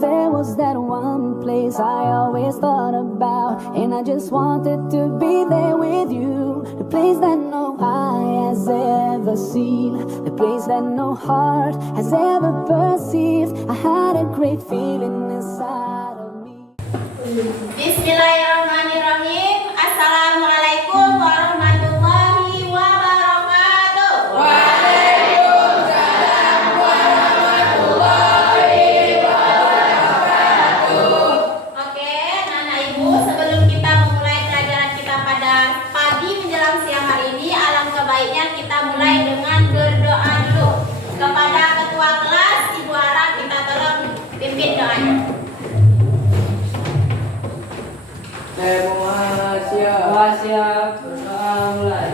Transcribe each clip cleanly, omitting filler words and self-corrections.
There was that one place I always thought about, and I just wanted to be there with you. The place that no eye has ever seen, the place that no heart has ever perceived. I had a great feeling inside of me. Bismillahirrahmanirrahim. Assalamualaikum warahmatullahi wabarakatuh. Waalaikumsalam warahmatullahi wabarakatuh. Oke, Nana Ibu, sebelum kita memulai pelajaran kita pada pagi menjelang siang hari ini, alangkah baiknya kita mulai dengan berdoa dulu. Kepada ketua kelas Ibu Ara, kita tolong pimpin doanya. Siap, berdoa mulai.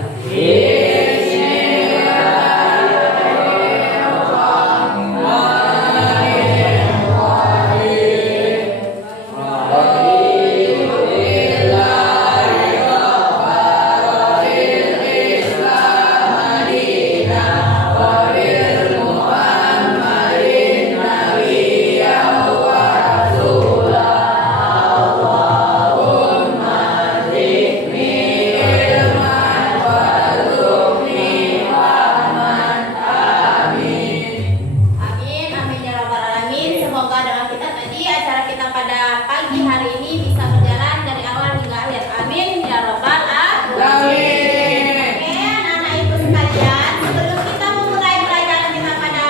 Amin, amin ya rabbal alamin. Semoga doa kita tadi, acara kita pada pagi hari ini bisa berjalan dari awal hingga akhir. Amin ya rabbal alamin. Oke, anak-anak ibu sekalian, sebelum kita memulai pelajaran kita pada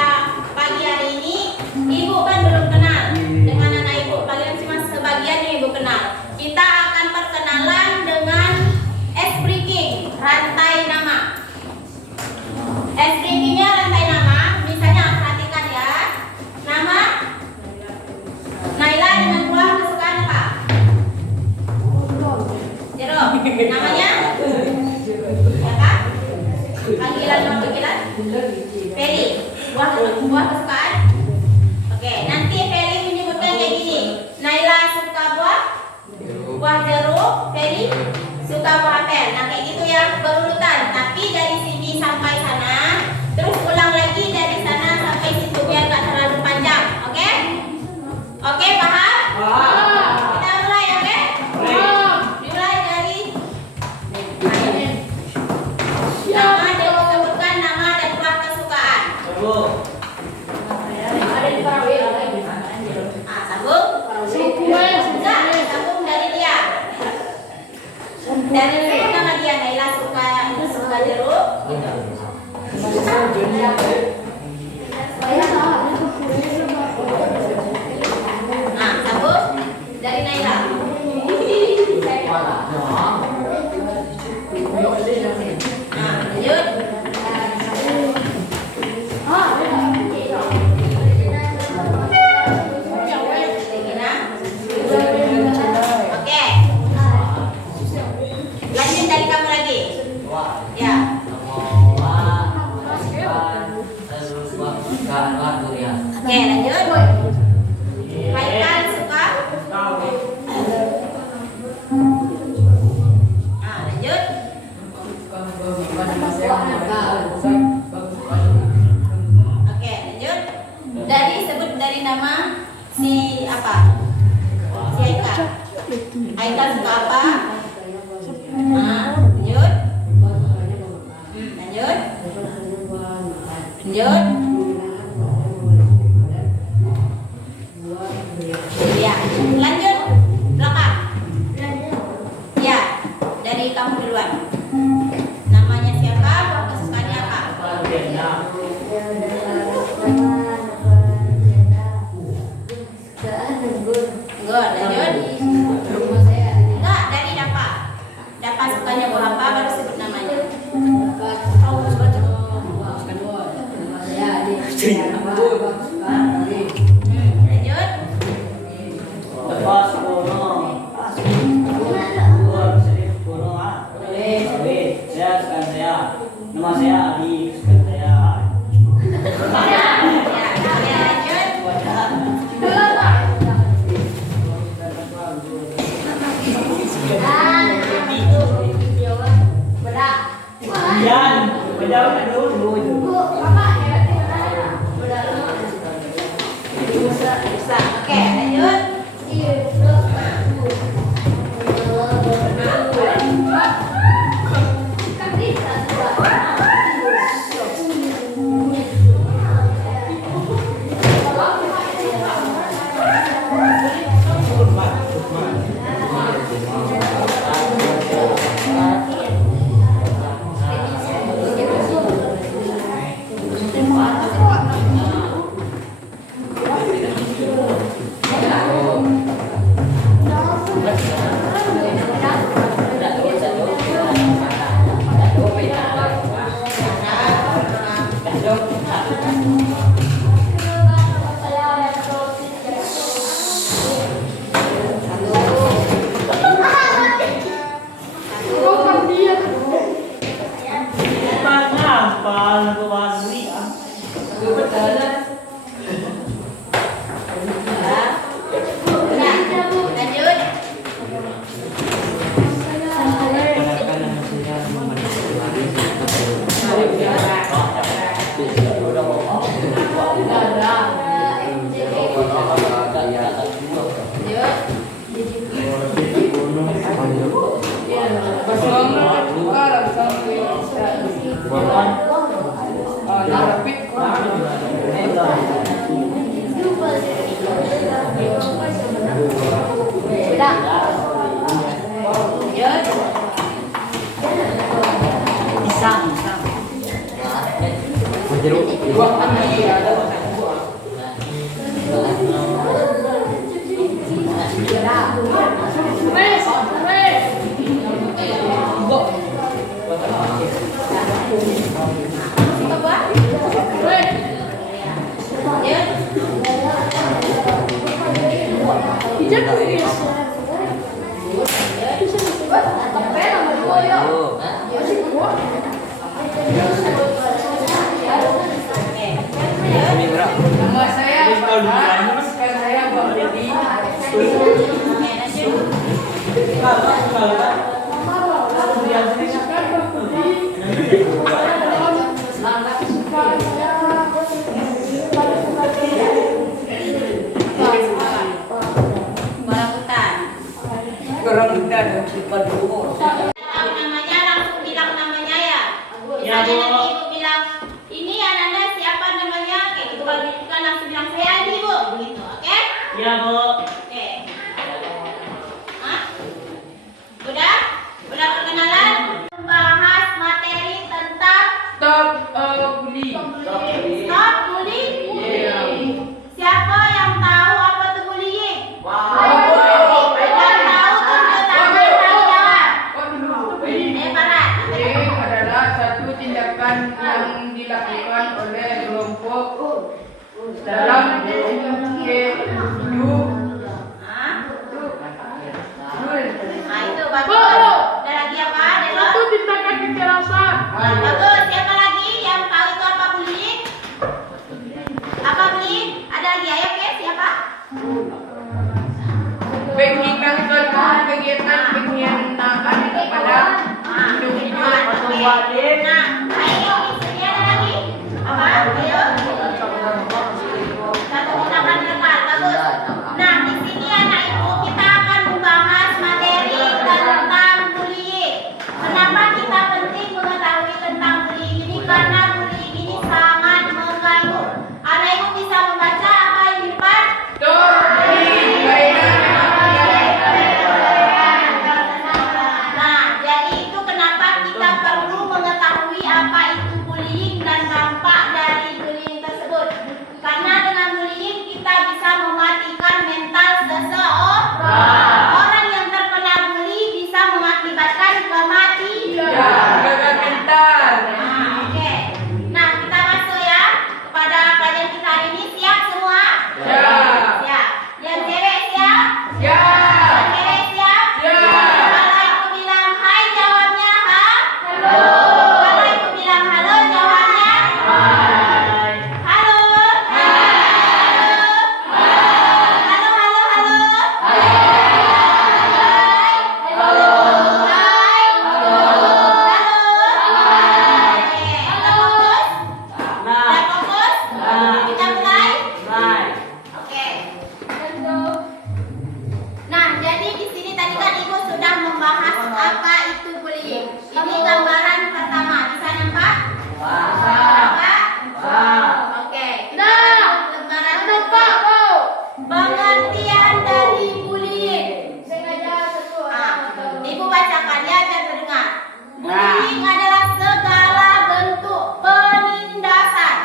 pagi hari ini, ibu kan belum kenal dengan anak ibu. Paling cuma sebagian yang ibu kenal. Kita akan perkenalan dengan S-Breaking, rantai nama. S-Breaking-nya rantai nama. Misalnya perhatikan ya. Nama Naila dengan buah kesukaan apa? Jeruk. Namanya? Ya kan? Panggilan. Feli. Buah kesukaan? Oke, nanti Feli menyebutkan kayak gini. Naila suka buah jeruk, Feli suka buah apel. Nah kayak gitu ya, berurutan. Tapi dari sini sampai sana, terus ulang lagi dari sana sampai situ biar gak terlalu panjang. Oke? Oke, paham? Kita mulai, oke? Mulai dari nama dan disebutkan nama dan buah kesukaan. Sambung. Enggak, sambung dari dia. Dari sebut nama dia. Naila suka jeruk. Nah, sambung dari Naila. Nah, lanjut. Oke. Lanjut dari kamu lagi. Ya. Oke, lanjut. Haikal suka. Nah, lanjut. Oke, lanjut. Sebut dari nama si apa? Si Haikal. Haikal suka apa? Nah, lanjut. Lanjut. Lanjut. Ya, lanjut. Belakang. Ya, dari kamu duluan. Namanya siapa? Buah kesukaannya apa? Good, lanjut. Enggak, dari Dapa. Dapa sukanya buah apa? Baru sebut namanya. Nama saya Adi, suka saya. Ya, lanjut. Nama saya Farhan, bukan saya Bang Dedi. Kerambutan sifat umur. Tahu namanya langsung bilang namanya ya. Ya, Misalnya Bu. nanti Ibu bilang ini Ananda siapa namanya kayak gitu, kalau bukan langsung bilang saya Andi Bu gitu, oke? Ya, Bu. Oke. Hah? Udah perkenalan, membahas materi tentang Stop bullying. stop bullying. Siapa yang tahu apa itu bullying? Yang tahu tunjuk tangan dan jawab. Barat. Bullying adalah satu tindakan yang dilakukan oleh kelompok dalam hidup. Hah? Nah itu bagus. Ada lagi apa? Ada tindakan kekerasan. bagus. Siapa lagi yang tahu itu apa bullying? Apa bullying? Ada lagi? Ayo oke, siapa? Mengingatkan kegiatan pengkhianatan kepada Nah, oke. Nah, ayo ini ada lagi? Apa? Ayo. Satu tindakan depan, bagus. Nah, di sini anak ibu kita akan membahas materi tentang bullying. Kenapa kita penting mengetahui tentang bullying ini? Karena bullying ini sangat mengganggu. Anak ibu bisa membaca apa yang di depan? Nah, jadi itu kenapa kita perlu mengetahui apa itu bullying dan dampak dari bullying tersebut. Karena dengan bullying kita bisa mematikan mental seseorang. Orang yang terkena bully bisa mengakibatkan kematian. Nah, oke. Nah, kita masuk ya kepada pelajaran kita hari ini. Siap semua? Siap. Yang cewek siap? Yang cewek siap? Kalau aku bilang hai, jawabnya ha? Kalau aku bilang halo, jawabnya halo. Halo, halo, halo. Hai. Halo. Oke, kita fokus? Kita mulai? Oke. Nah, jadi di sini tadi kan Ibu sudah membahas apa itu bullying. Ini gambaran pertama. Bisa nampak? Nampak? Oke. Kita gambaran kedua. Pengertian dari bullying. Ibu bacakan ya biar terdengar. Bullying adalah segala bentuk penindasan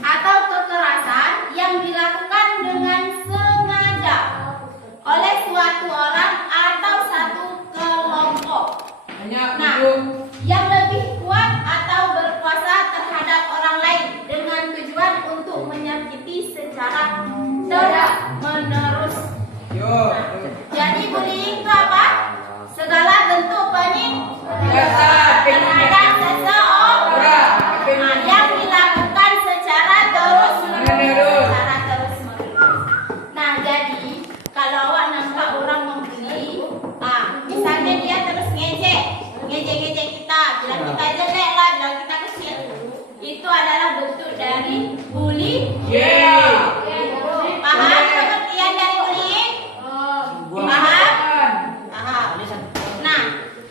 atau kekerasan yang dilakukan dengan sengaja oleh suatu orang atau satu kelompok. Nah, yang lebih kuat atau berkuasa terhadap orang lain dengan tujuan untuk menyakiti secara terus-menerus. Jadi bullying itu apa? Segala bentuk penindasan terhadap seseorang yang dilakukan secara terus-menerus. Nah, jadi kalau awak nampak orang membuli, misalnya dia terus ngejek kita, bilang kita jelek lah, bilang kita kecil, itu adalah bentuk dari bullying. Paham pengertian dari bullying? Paham? Paham. Nah,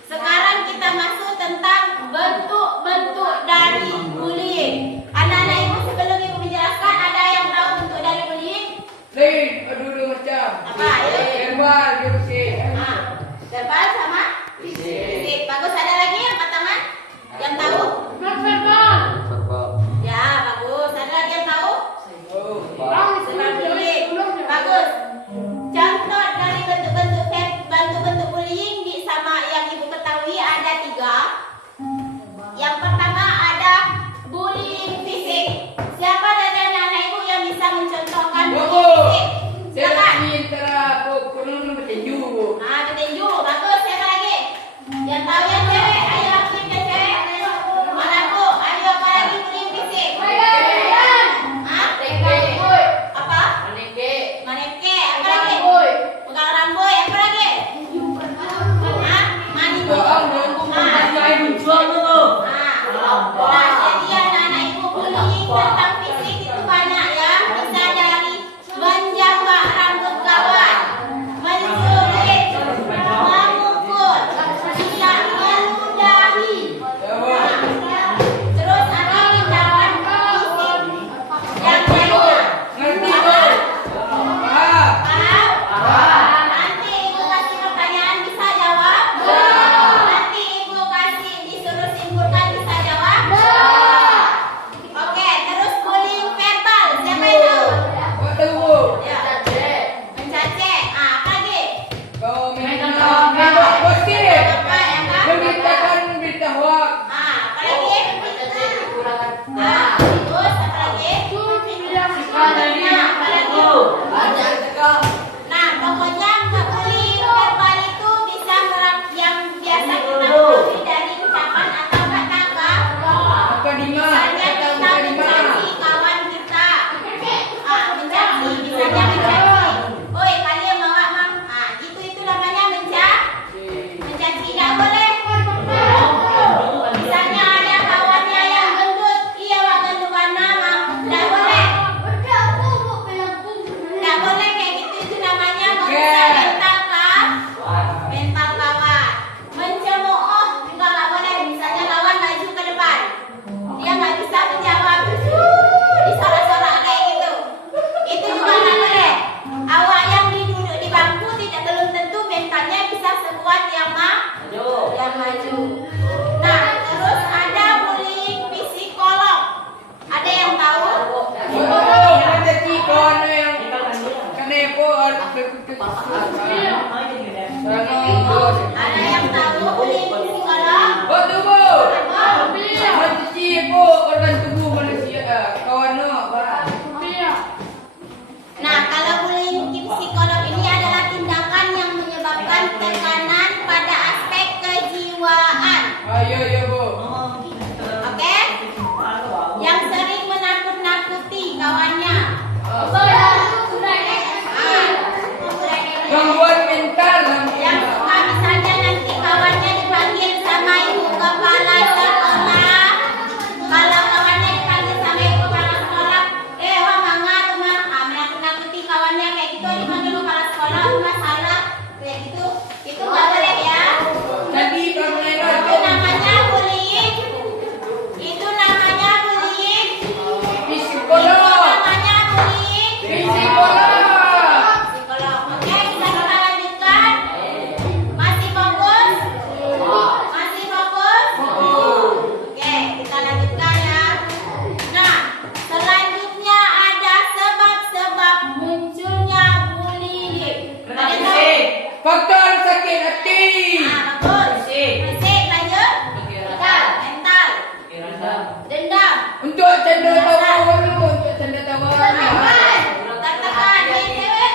sekarang kita masuk tentang bentuk-bentuk dari bullying. Anak-anak ibu, sebelum ibu menjelaskan, ada yang tahu bentuk dari bullying? Apa? Ayo. Verbal sama? Fisik. Bagus. Ada lagi yang angkat tangan? Yang tahu? Ya, bagus. Ada lagi yang tahu? Verbal bullying. Bagus. Contoh dari bentuk-bentuk bullying sama yang ibu ketahui ada 3. Yang pertama ada bullying fisik. Siapa dari anak-anak ibu yang bisa mencontohkan bullying fisik? Silakan. petinju. Ah, petinju. Bagus. Siapa lagi? Yang tahu yang cewek. Ayo aktif ya cewek. Malaku. Ayo apa lagi bullying fisik? Hah? Apa? Maneke. Apa lagi? Pegang rambut. Apa lagi? Hah? Mani dulu. Nah, jadi anak-anak ibu bullying tentang fisik itu banyak ya. Bisa dari menjambak rambut kawan, menculik, memukul, tidak meludahi. Terus ada tindakan fisik yang lainnya. Ngerti bu? Paham. Paham? Nanti ibu kasih pertanyaan bisa jawab. Nanti ibu kasih disuruh simpulkan bisa jawab. Oke, terus bullying verbal. Siapa itu? Kau tahu bu? Ya. Mencaci. Ah, apa lagi? Kau menembak positif. Apa yang apa? Memberitakan berita hoax. Ah, apa lagi? Ah, terus apa lagi? Nah, apa lagi? Nah, pokoknya bullying verbal itu bisa yang biasa kita ketahui dari ucapan atau kata-kata. Apa di mana? Misalnya Kata kita bukan di mana? mencaci kawan kita. Ah, mencaci. Misalnya mencaci. Oi, kalian bawa mang. Ah, itu namanya mencaci. Mencaci tidak boleh. Misalnya ada kawannya yang gendut, iya wah gendut warna mang. Tidak boleh. Tidak boleh kayak gitu. Itu namanya merusak mental kawan. Mencemooh juga nggak boleh. Misalnya kawan maju ke depan, dia nggak bisa menjawab, disorak-sorak kayak gitu. Itu juga nggak boleh. Awak yang duduk di bangku tidak belum tentu mentalnya bisa sekuat yang maju. Nah, terus ada bullying psikolog. Ada yang tahu? Oh, ada kawan yang kenepo ada kekut. Ada yang tahu bullying psikolog? Oh tu bu. Mencuci bu organ tubuh manusia. Kawan no. Nah, kalau bullying psikolog ini adalah tindakan yang menyebabkan tekanan pada aspek kejiwaan. Ayo yo bu. Oke? Yang sering menakut-nakuti kawannya. Gangguan mental. Yang suka misalnya nanti kawannya dipanggil sama ibu kepala sekolah. Kalau kawannya dipanggil sama ibu kepala sekolah, wah mangga tuh mah. Ah, menakut-nakuti kawannya kayak gitu, dipanggil kepala sekolah, masalah kayak gitu. Itu nggak boleh ya. Jadi kamu Itu namanya bullying. Itu namanya bullying. psikolog. Namanya bullying. Psikolog. Psikolog. Oke, bisa kita lanjutkan. Masih fokus? Masih fokus? Oke, kita lanjutkan ya. Nah, selanjutnya ada sebab-sebab munculnya bullying. Ada tahu? Faktor sakit hati. Ah, bagus. Fisik, lanjut. Mental. Dendam. Untuk canda tawa dulu. Untuk canda tawa. Katakan yang cewek.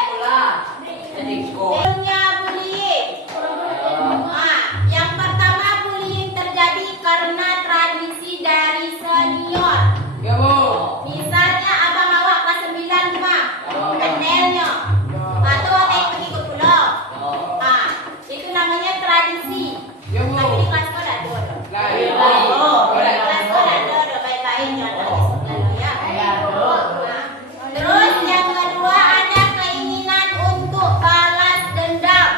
Munculnya bullying. Yang pertama bullying terjadi karena tradisi dari senior. Ya bu. Misalnya abang awak kelas 9 rumah, kendelnya, atau ada yang pergi ke pulau. Itu namanya tradisi. Ya bu. Tapi di kelas kau ada dua. Lain. Di kelas kau ada baik-baik ada di sebelah ya. Nah, terus yang kedua ada keinginan untuk balas dendam.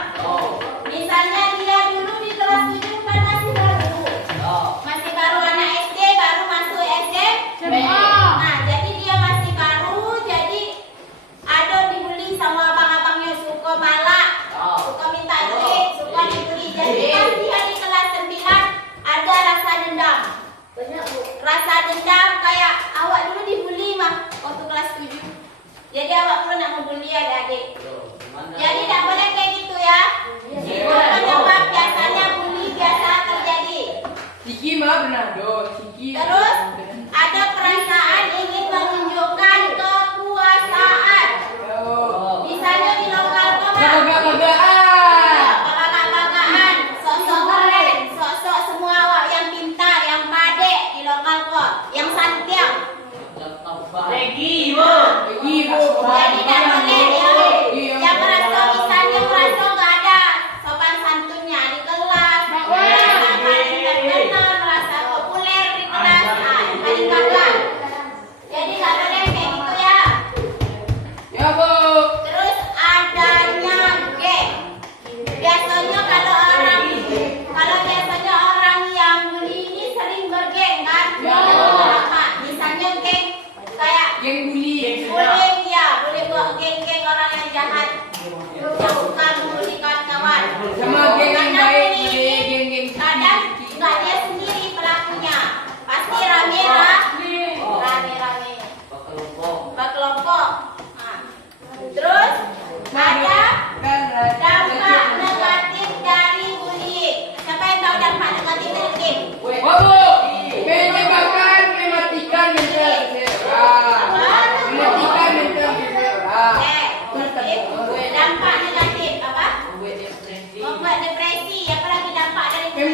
Misalnya dia dulu di kelas 7 kan masih baru anak SD, baru masuk SMP. Nah, jadi dia masih baru, jadi ada dibully sama abang-abangnya, suka malak, suka minta duit, suka dibully. Jadi pas dia di kelas 9 ada rasa dendam. Rasa dendam kayak awak dulu dibully mah waktu kelas 7. Jadi awak perlu nak membully adik-adik. Jadi tidak boleh kayak gitu ya. Kenapa biasanya bully biasa terjadi. Siki mah pernah do. Siki. Terus ada perasaan ingin menunjukkan kekuasaan. Misalnya di lokal kau mah, Kagak-kagaan.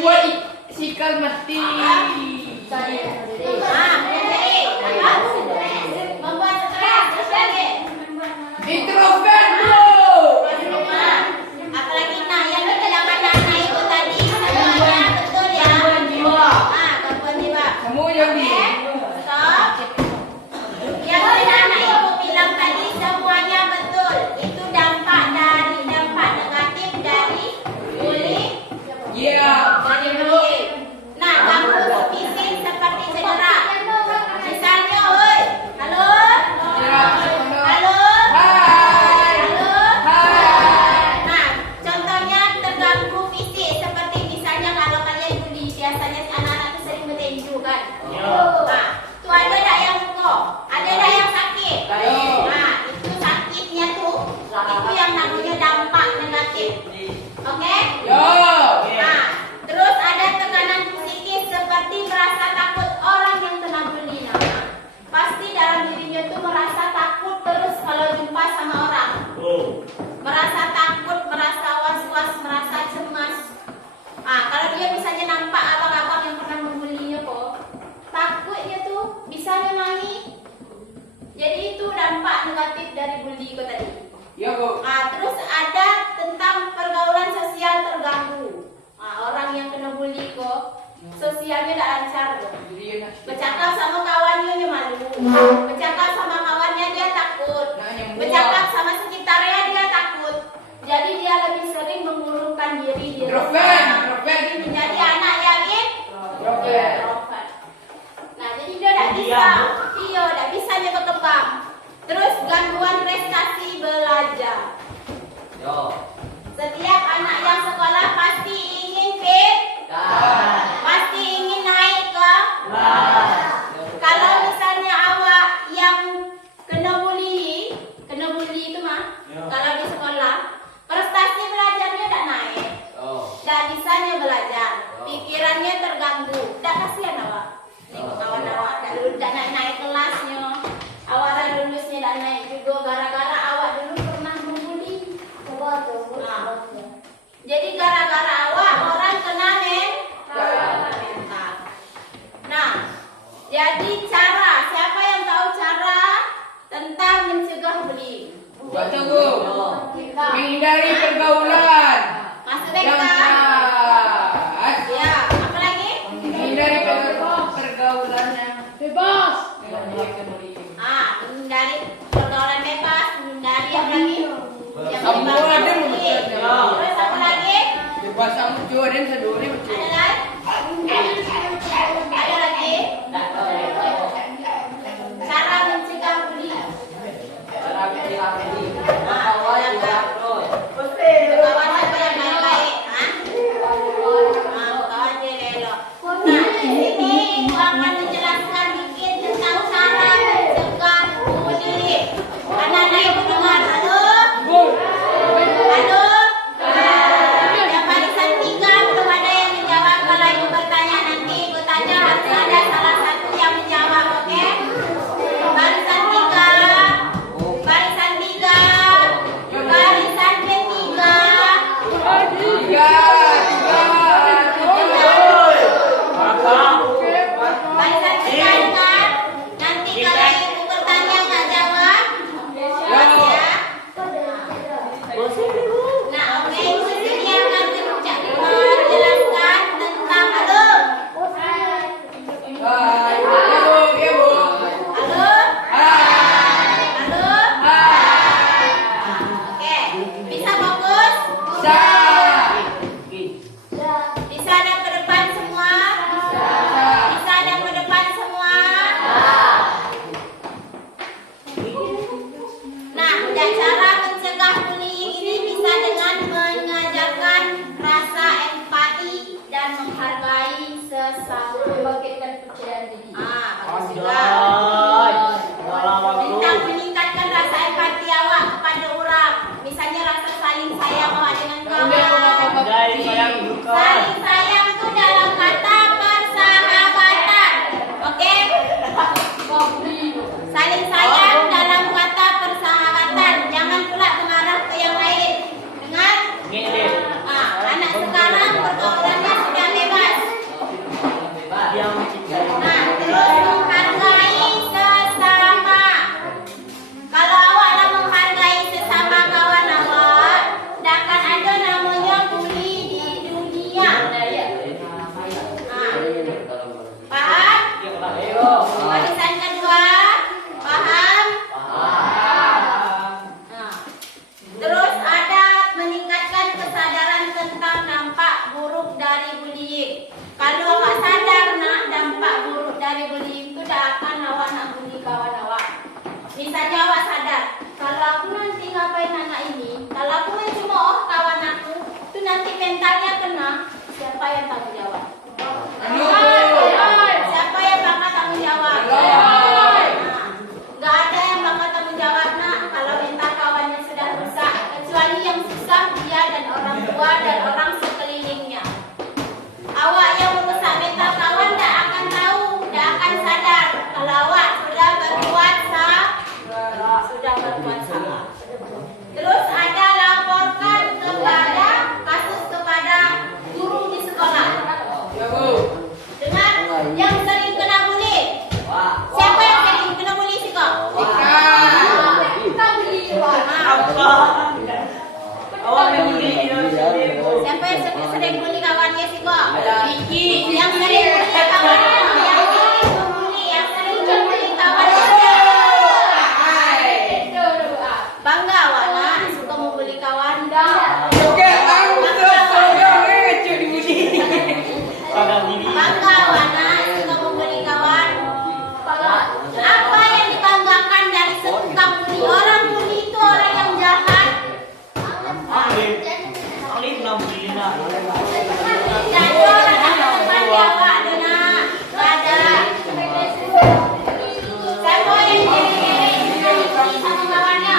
buat sikal mati. Membuat stres. Terus lagi. Introvert bro. Apalagi nah yang kedalaman dana itu tadi semuanya betul ya. Gangguan jiwa. Gangguan jiwa. Kamu yang di. Stop. Yang kedalaman ibu bilang tadi semuanya betul. Itu dampak negatif dari bullying. Iya. Dari bullying. Nah, gangguan fisik seperti cedera. Misalnya, oi, halo. Halo. Hai. Halo. Hai. Nah, contohnya terganggu fisik seperti misalnya kalau kalian bully biasanya anak-anak itu sering bertinju kan. Nah, itu ada tak yang kok, ada tak yang sakit. Nah, itu sakitnya tuh, itu yang namanya dampak negatif. Oke? Yo. Nah, terus ada tekanan psikis seperti merasa takut orang yang kena bully. Nah, pasti dalam dirinya tuh merasa takut terus kalau jumpa sama orang. Merasa takut, merasa was-was, merasa cemas. Kalau dia misalnya nampak abang-abang yang pernah membulinya kok, takutnya tuh bisa nyemani. Jadi itu dampak negatif dari bully kok tadi. Ya bu. Terus ada tentang pergaulan sosial terganggu. Orang yang kena bully kok sosialnya tidak lancar kok. Bercakap sama kawannya dia malu. Bercakap sama kawannya dia takut. Bercakap sama sekitarnya dia takut. Jadi dia lebih sering mengurungkan diri di rumah. Menjadi anak yang introvert. Nah, jadi dia tidak bisa. Dia tidak bisa dia berkembang. Terus gangguan prestasi belajar. Setiap anak yang sekolah pasti ingin fit, pasti ingin naik ke. Kalau misalnya awak yang kena bully itu mah, kalau di sekolah prestasi belajarnya tidak naik, tidak bisanya belajar, pikirannya terganggu, tidak kasihan awak. Nih kawan awak tidak naik kelasnya, awak lulusnya tidak naik juga gara-gara awak dulu pernah membuli. Jadi gara-gara awak orang kena mental. Nah, jadi siapa yang tahu cara tentang mencegah bullying? Tunggu. Menghindari pergaulan. Maksudnya Yang kan? keras. Ya, apa lagi? Menghindari pergaulan yang bebas. Menghindari pergaulan bebas, menghindari apa lagi? Yang Semua bebas ada bullying. betul. Terus apa lagi? Bebas sama jualan seduri betul. Ada lagi? Ada lagi? Cara mencegah bullying. Berkawan siapa yang baik-baik? Berkawan dia elok. Nah, di sini Ibu akan menjelaskan dikit tentang cara mencegah bullying. Anak-anak Ibu dengar, halo? Halo? Yang barisan 3 belum ada yang menjawab. Kalau Ibu bertanya nanti Ibu tanya harus ada salah satu yang menjawab, oke? Barisan 3. Barisan 3. Barisan ketiga. Barisan ketiga dengar. Nanti kalau Ibu bertanya nggak jawab, ya. Nah, oke, Ibu sediakan rujak menjelaskan tentang halo. Halo? Halo? Oke, bisa fokus? Bisa ada ke depan semua? Bisa ada ke depan semua? Nah, cara mencegah bullying ini bisa dengan mengajarkan rasa empati dan menghargai sesama. Membangkitkan kepercayaan diri. Bagus juga. Tentang meningkatkan rasa empati awak kepada orang. Misalnya rasa saling sayang awak dengan kawan. Saling sayang itu dalam kata persahabatan. Oke? Saling sayang dalam kata persahabatan. Jangan pula mengarah ke yang lain. Dengar? Anak sekarang pergaulannya sudah bebas. yang tanggung jawab? Anu. Siapa yang bakal tanggung jawab? Nggak ada yang bakal tanggung jawab nak kalau mental kawannya sudah rusak, kecuali yang susah dia dan orang tua dan orang sekelilingnya. Awak yang merusak mental kawan tak akan tahu, tak akan sadar kalau awak sudah berbuat salah. Terus ada laporkan kepada kasus kepada guru di sekolah. Ya, Bu. Dengar yang sering kena bully. Siapa yang sering kena bully sih kok? Kita bully Apa? Awak yang beli Siapa yang sering bully kawannya sih kok? Iki. Yang sering bully kawannya, yang sering bully kawannya. Bangga awak nak suka membuli kawan dah. Oke, aku seorang lucu dibuli. Padang diri. Bangga awak nak suka membuli kawan. Apa yang dibanggakan dari tukang bully? Orang bully itu orang yang jahat. Alif nak beli nak. Dan orang yang teman dia awak ada nak. Ada. Siapa yang bully sama kawannya?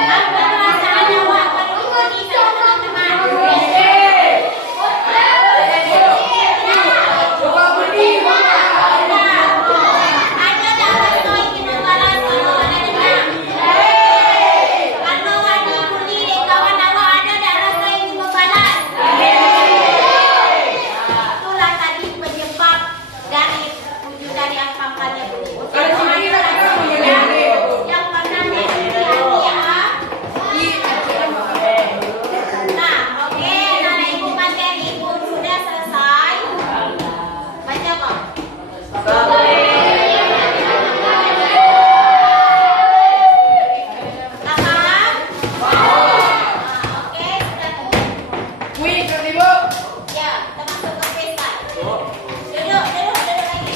Apa perasaan awak kalau bully sama teman-teman? Coba beli. Ada tak rasa ingin membalas kalau ada dengar? Kalau awak dibully dek kawan awak, ada tak rasa ingin membalas? Itulah tadi penyebab dari wujud dari apa-apanya bully. Kalau sini tak pernah mengenai. Yang pernah menjadi ya. Nah, oke, nana ibu materi pun sudah selesai. Baca kok. Paham? Oke, sudah. Wih, Ibu. Ya, kita masuk ke pesta. Duduk lagi.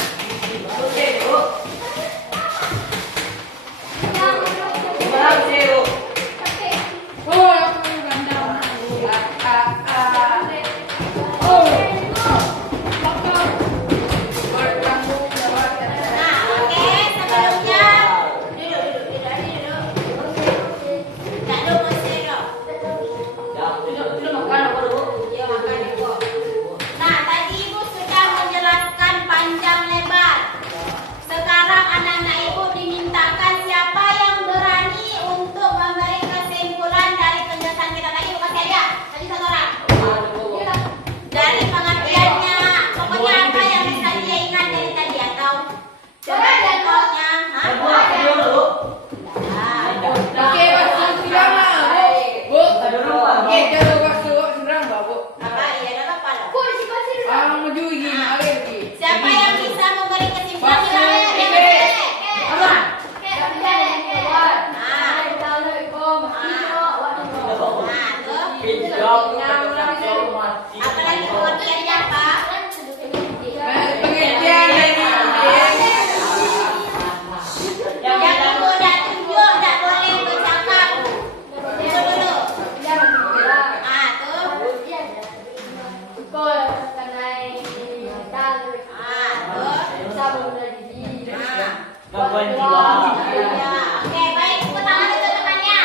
Oh, aku gandang. Oh. Bertanggung jawab. Nah, oke, sebelumnya duduk. Tak ada mesti duduk. Ya, makan ibu. Nah, tadi ibu sudah menjelaskan panjang lebar. Sekarang anak-anak ibu dimintakan siapa yang berani untuk memberi kesimpulan dari penjelasan kita tadi. Ibu kasih aja, tadi satu orang. Dari pengertiannya, pokoknya apa yang bisa dia ingat dari tadi atau coba contohnya, hah? Nah, Oke, masuk sidang lah, Bu. Oke, kalau masuk sidang, Bu. apa? Iya, ada apa loh? Maju gini, alih lagi. Siapa yang bisa memberi kesimpulan? Masuk, Apa? Apalagi pengertiannya apa? Pengertian dari Yang ibu dah tunjuk tak boleh bercakap. Itu dulu. Tuh. Gangguan jiwa. Ya, oke, baik. Tepuk tangan untuk temannya.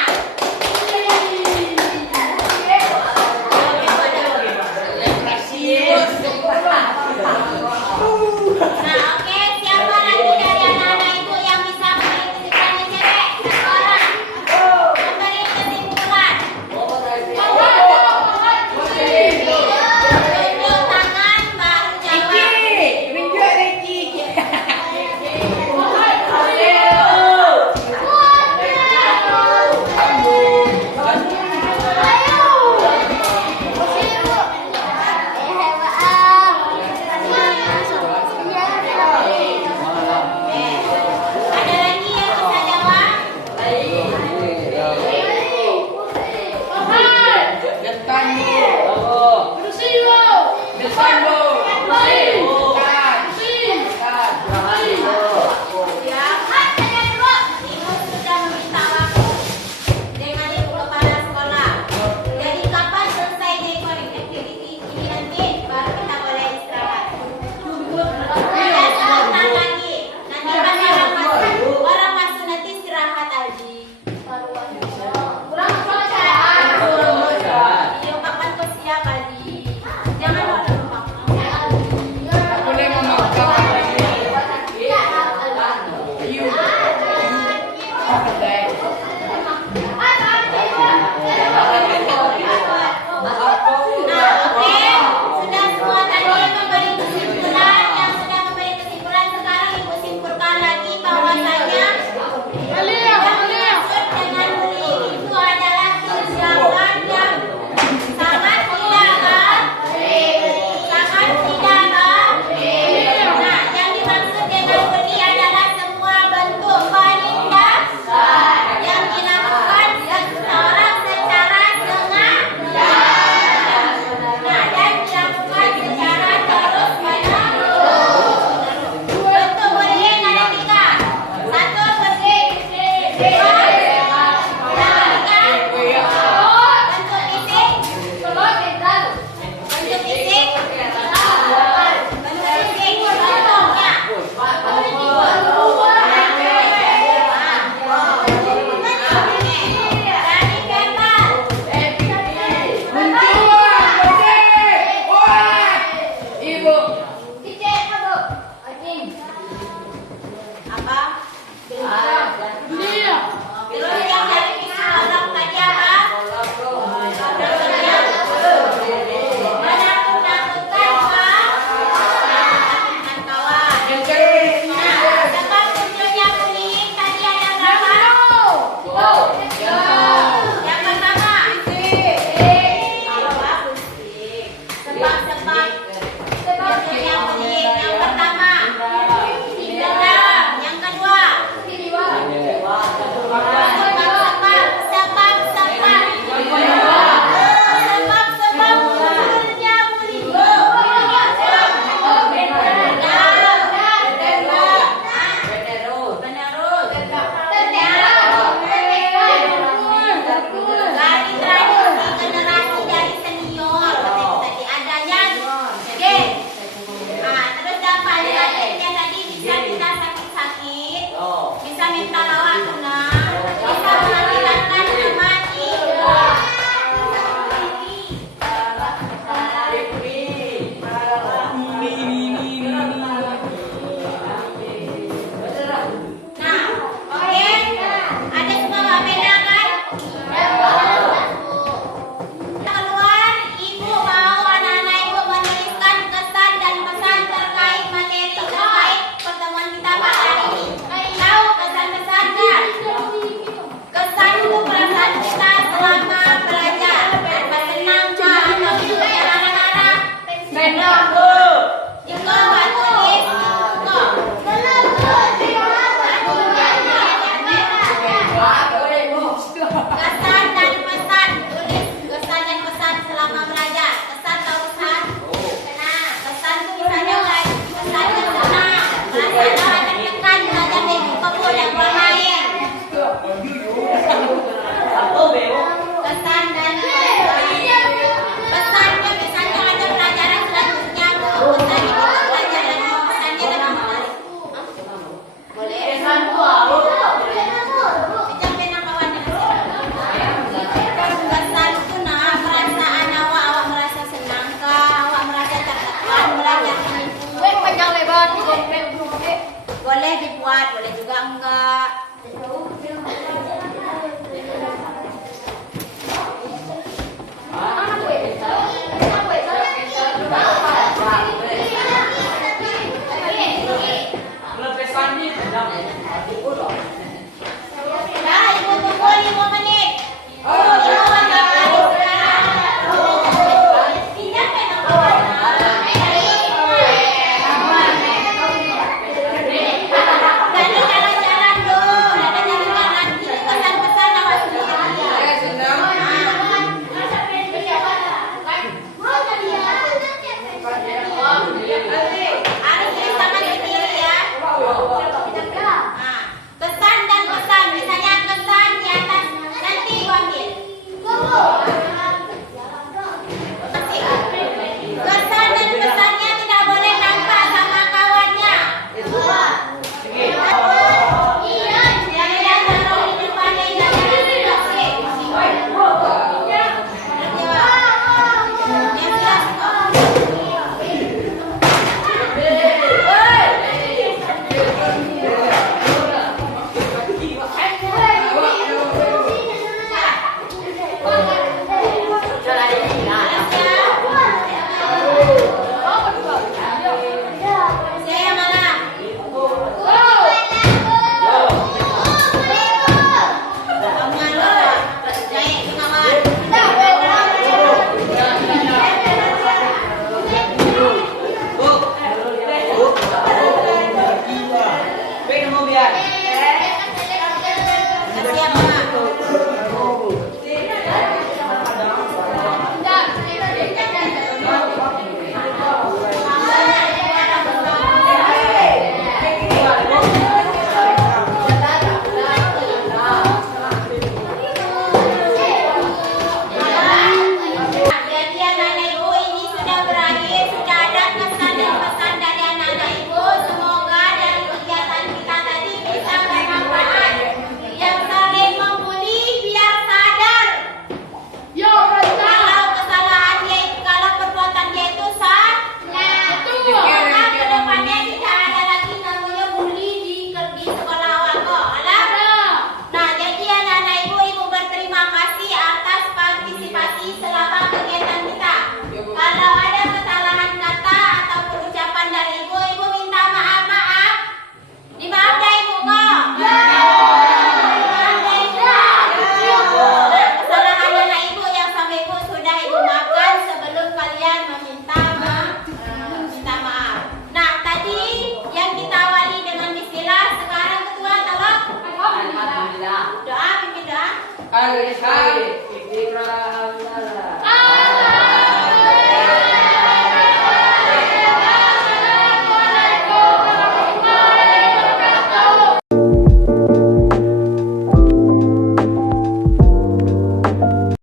Ikra Antara.